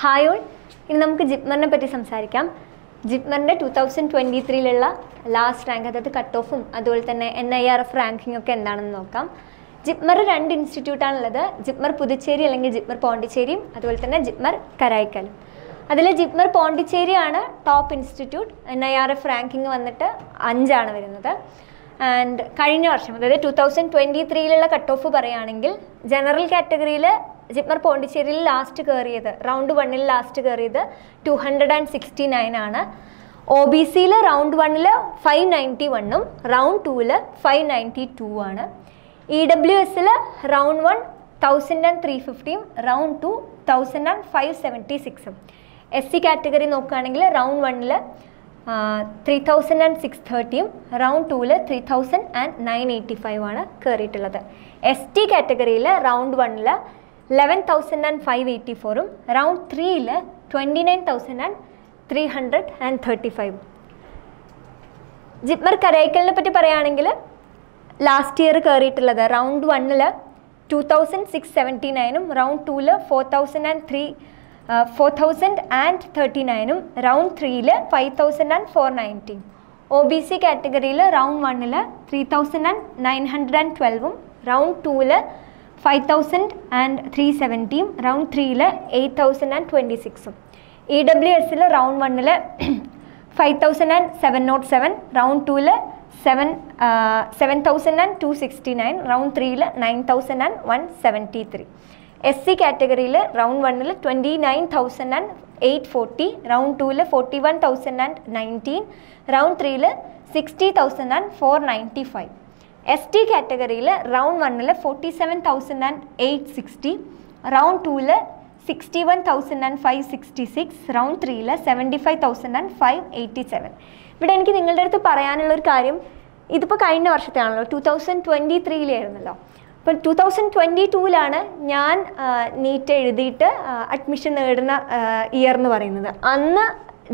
Hi all, ഇനി നമുക്ക് ജിപ്മറിനെ പറ്റി സംസാരിക്കാം. ജിപ്മറിൻ്റെ 2023 ലാസ്റ്റ് റാങ്ക്, അതായത് കട്ട് ഓഫും അതുപോലെ തന്നെ NIRF റാങ്കിങ് ഒക്കെ എന്താണെന്ന് നോക്കാം. ജിപ്മർ 2 ഇൻസ്റ്റിറ്റ്യൂട്ടാണുള്ളത്. ജിപ്മർ പുതുച്ചേരി അല്ലെങ്കിൽ ജിപ്മർ പോണ്ടിച്ചേരിയും അതുപോലെ തന്നെ ജിപ്മർ കരൈക്കലും. അതിൽ ജിപ്മർ പോണ്ടിച്ചേരിയാണ് ടോപ്പ് ഇൻസ്റ്റിറ്റ്യൂട്ട്. NIRF റാങ്കിങ് വന്നിട്ട് 5 വരുന്നത്. ആൻഡ് കഴിഞ്ഞ വർഷം, അതായത് 2023 കട്ട് ഓഫ് പറയുകയാണെങ്കിൽ ജനറൽ കാറ്റഗറിയിൽ ജിപ്മർ പോണ്ടിച്ചേരിയിൽ ലാസ്റ്റ് കയറിയത്, റൗണ്ട് 1 ലാസ്റ്റ് കയറിയത് 269 ആണ്. OBCയിൽ റൗണ്ട് 1 591ഉം റൗണ്ട് 2 592 ആണ്. EWSൽ റൗണ്ട് 1 1350ഉം റൗണ്ട് 2 1576ഉം. SC കാറ്റഗറി നോക്കുകയാണെങ്കിൽ റൗണ്ട് 1 3630ഉം റൗണ്ട് 2 3985 ആണ് കയറിയിട്ടുള്ളത്. ST കാറ്റഗറിയിൽ റൗണ്ട് 1 11584ഉം റൗണ്ട് 3 29335. ജിപ്മർ കരൈക്കലിനെ പറ്റി പറയുകയാണെങ്കിൽ ലാസ്റ്റ് ഇയർ കയറിയിട്ടുള്ളത് റൗണ്ട് 1 2679ഉം റൗണ്ട് 2 4039ഉം റൗണ്ട് 3 5490. OBC കാറ്റഗറിയിൽ റൗണ്ട് 1 3912ഉം റൗണ്ട് 2 5370ഉം റൗണ്ട് 3 8026ഉം. EWSൽ റൗണ്ട് 1 5707, റൗണ്ട് 2 7269, റൗണ്ട് 3 9173. SC കാറ്റഗറിയിൽ റൗണ്ട് 1 29840, റൗണ്ട് 2 41019, റൗണ്ട് 3 60495. ST കാറ്റഗറിയിൽ റൗണ്ട് 1 47860, റൗണ്ട് 2 61566, റൗണ്ട് 3 75587. ഇവിടെ എനിക്ക് നിങ്ങളുടെ അടുത്ത് പറയാനുള്ളൊരു കാര്യം, ഇതിപ്പോൾ കഴിഞ്ഞ വർഷത്തെയാണല്ലോ, 2023 ആയിരുന്നല്ലോ. അപ്പോൾ 2022 ഞാൻ നീറ്റ് എഴുതിയിട്ട് അഡ്മിഷൻ നേടുന്ന ഇയർ എന്ന് പറയുന്നത്. അന്ന്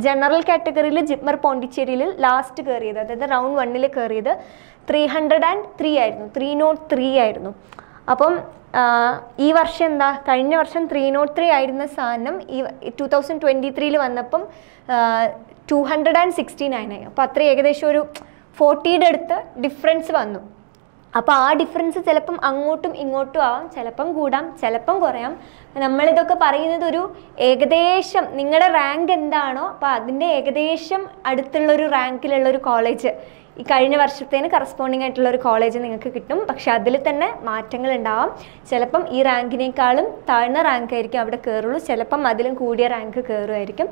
ജനറൽ കാറ്റഗറിയിൽ ജിപ്മർ പോണ്ടിച്ചേരിയിൽ ലാസ്റ്റ് കയറിയത്, അതായത് റൗണ്ട് 1 കയറിയത് 303 ആയിരുന്നു, 303 ആയിരുന്നു. അപ്പം ഈ വർഷം എന്താ, കഴിഞ്ഞ വർഷം 303 ആയിരുന്ന സാധനം ഈ 2023 വന്നപ്പം 269 ആയി. അപ്പോൾ അത്ര ഏകദേശം ഒരു 40യുടെ അടുത്ത് ഡിഫറൻസ് വന്നു. അപ്പോൾ ആ ഡിഫറൻസ് ചിലപ്പം അങ്ങോട്ടും ഇങ്ങോട്ടും ആവാം, ചിലപ്പം കൂടാം, ചിലപ്പം കുറയാം. നമ്മളിതൊക്കെ പറയുന്നത് ഒരു ഏകദേശം, നിങ്ങളുടെ റാങ്ക് എന്താണോ അപ്പോൾ അതിൻ്റെ ഏകദേശം അടുത്തുള്ളൊരു റാങ്കിലുള്ളൊരു കോളേജ്, ഈ കഴിഞ്ഞ വർഷത്തേന് കറസ്പോണ്ടിങ് ആയിട്ടുള്ള ഒരു കോളേജ് നിങ്ങൾക്ക് കിട്ടും. പക്ഷെ അതിൽ തന്നെ മാറ്റങ്ങൾ ഉണ്ടാവാം. ചിലപ്പം ഈ റാങ്കിനേക്കാളും താഴ്ന്ന റാങ്ക് ആയിരിക്കും അവിടെ കയറുള്ളൂ, ചിലപ്പം അതിലും കൂടിയ റാങ്ക് കയറുമായിരിക്കും.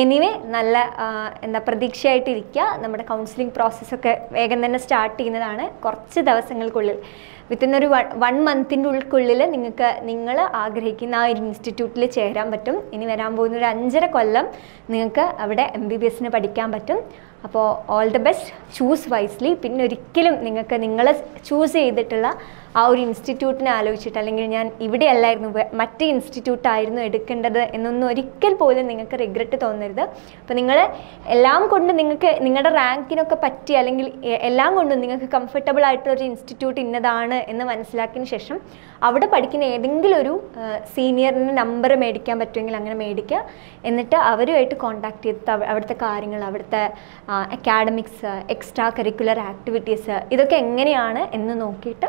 എനിവേ നല്ല പ്രതീക്ഷയായിട്ടിരിക്കുക. നമ്മുടെ കൗൺസിലിംഗ് പ്രോസസ്സൊക്കെ വേഗം തന്നെ സ്റ്റാർട്ട് ചെയ്യുന്നതാണ്. കുറച്ച് ദിവസങ്ങൾക്കുള്ളിൽ, വിത്തിൻ ഒരു 1 മന്തിൻ്റെ ഉള്ളിൽ നിങ്ങൾ ആഗ്രഹിക്കുന്ന ആ ഒരു ഇൻസ്റ്റിറ്റ്യൂട്ടിൽ ചേരാൻ പറ്റും. ഇനി വരാൻ പോകുന്ന ഒരു 5.5 കൊല്ലം നിങ്ങൾക്ക് അവിടെ MBBSന് പഠിക്കാൻ പറ്റും. അപ്പോൾ all the best, choose wisely. പിന്നെ ഒരിക്കലും നിങ്ങൾ ചൂസ് ചെയ്തിട്ടുള്ള ആ ഒരു ഇൻസ്റ്റിറ്റ്യൂട്ടിനെ ആലോചിച്ചിട്ട്, അല്ലെങ്കിൽ ഞാൻ ഇവിടെ അല്ലായിരുന്നു മറ്റ് ഇൻസ്റ്റിറ്റ്യൂട്ടായിരുന്നു എടുക്കേണ്ടത് എന്നൊന്നും ഒരിക്കൽ പോലും നിങ്ങൾക്ക് റിഗ്രറ്റ് തോന്നരുത്. അപ്പോൾ നിങ്ങൾ എല്ലാം കൊണ്ട് നിങ്ങൾക്ക് നിങ്ങളുടെ റാങ്കിനൊക്കെ പറ്റി, അല്ലെങ്കിൽ എല്ലാം കൊണ്ടും നിങ്ങൾക്ക് കംഫർട്ടബിൾ ആയിട്ടുള്ളൊരു ഇൻസ്റ്റിറ്റ്യൂട്ട് ഇന്നതാണ് എന്ന് മനസ്സിലാക്കിയതിന് ശേഷം അവിടെ പഠിക്കുന്ന ഏതെങ്കിലും ഒരു സീനിയറിന് നമ്പർ മേടിക്കാൻ പറ്റുമെങ്കിൽ അങ്ങനെ മേടിക്കുക. എന്നിട്ട് അവരുമായിട്ട് കോൺടാക്ട് ചെയ്തിട്ട് അവിടുത്തെ കാര്യങ്ങൾ, അവിടുത്തെ അക്കാഡമിക്സ്, എക്സ്ട്രാ കരിക്കുലർ ആക്ടിവിറ്റീസ് ഇതൊക്കെ എങ്ങനെയാണ് എന്ന് നോക്കിയിട്ട്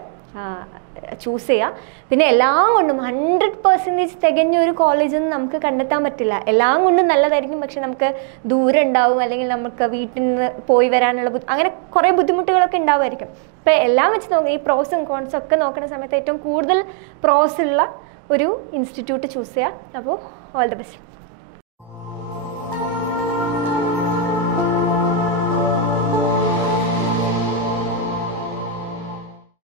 ചൂസ് ചെയ്യുക. പിന്നെ എല്ലാം കൊണ്ടും 100% തികഞ്ഞ ഒരു കോളേജൊന്നും നമുക്ക് കണ്ടെത്താൻ പറ്റില്ല. എല്ലാം കൊണ്ടും നല്ലതായിരിക്കും, പക്ഷെ നമുക്ക് ദൂരം ഉണ്ടാവും, അല്ലെങ്കിൽ നമുക്ക് വീട്ടിൽ നിന്ന് പോയി വരാനുള്ള അങ്ങനെ കുറേ ബുദ്ധിമുട്ടുകളൊക്കെ ഉണ്ടാവുമായിരിക്കും. അപ്പോൾ എല്ലാം വെച്ച് നോക്കുക, ഈ പ്രോസും കോൺസും ഒക്കെ നോക്കുന്ന സമയത്ത് ഏറ്റവും കൂടുതൽ പ്രോസ് ഉള്ള ഒരു ഇൻസ്റ്റിറ്റ്യൂട്ട് ചൂസ് ചെയ്യുക. അപ്പോൾ ഓൾ ദ ബെസ്റ്റ്.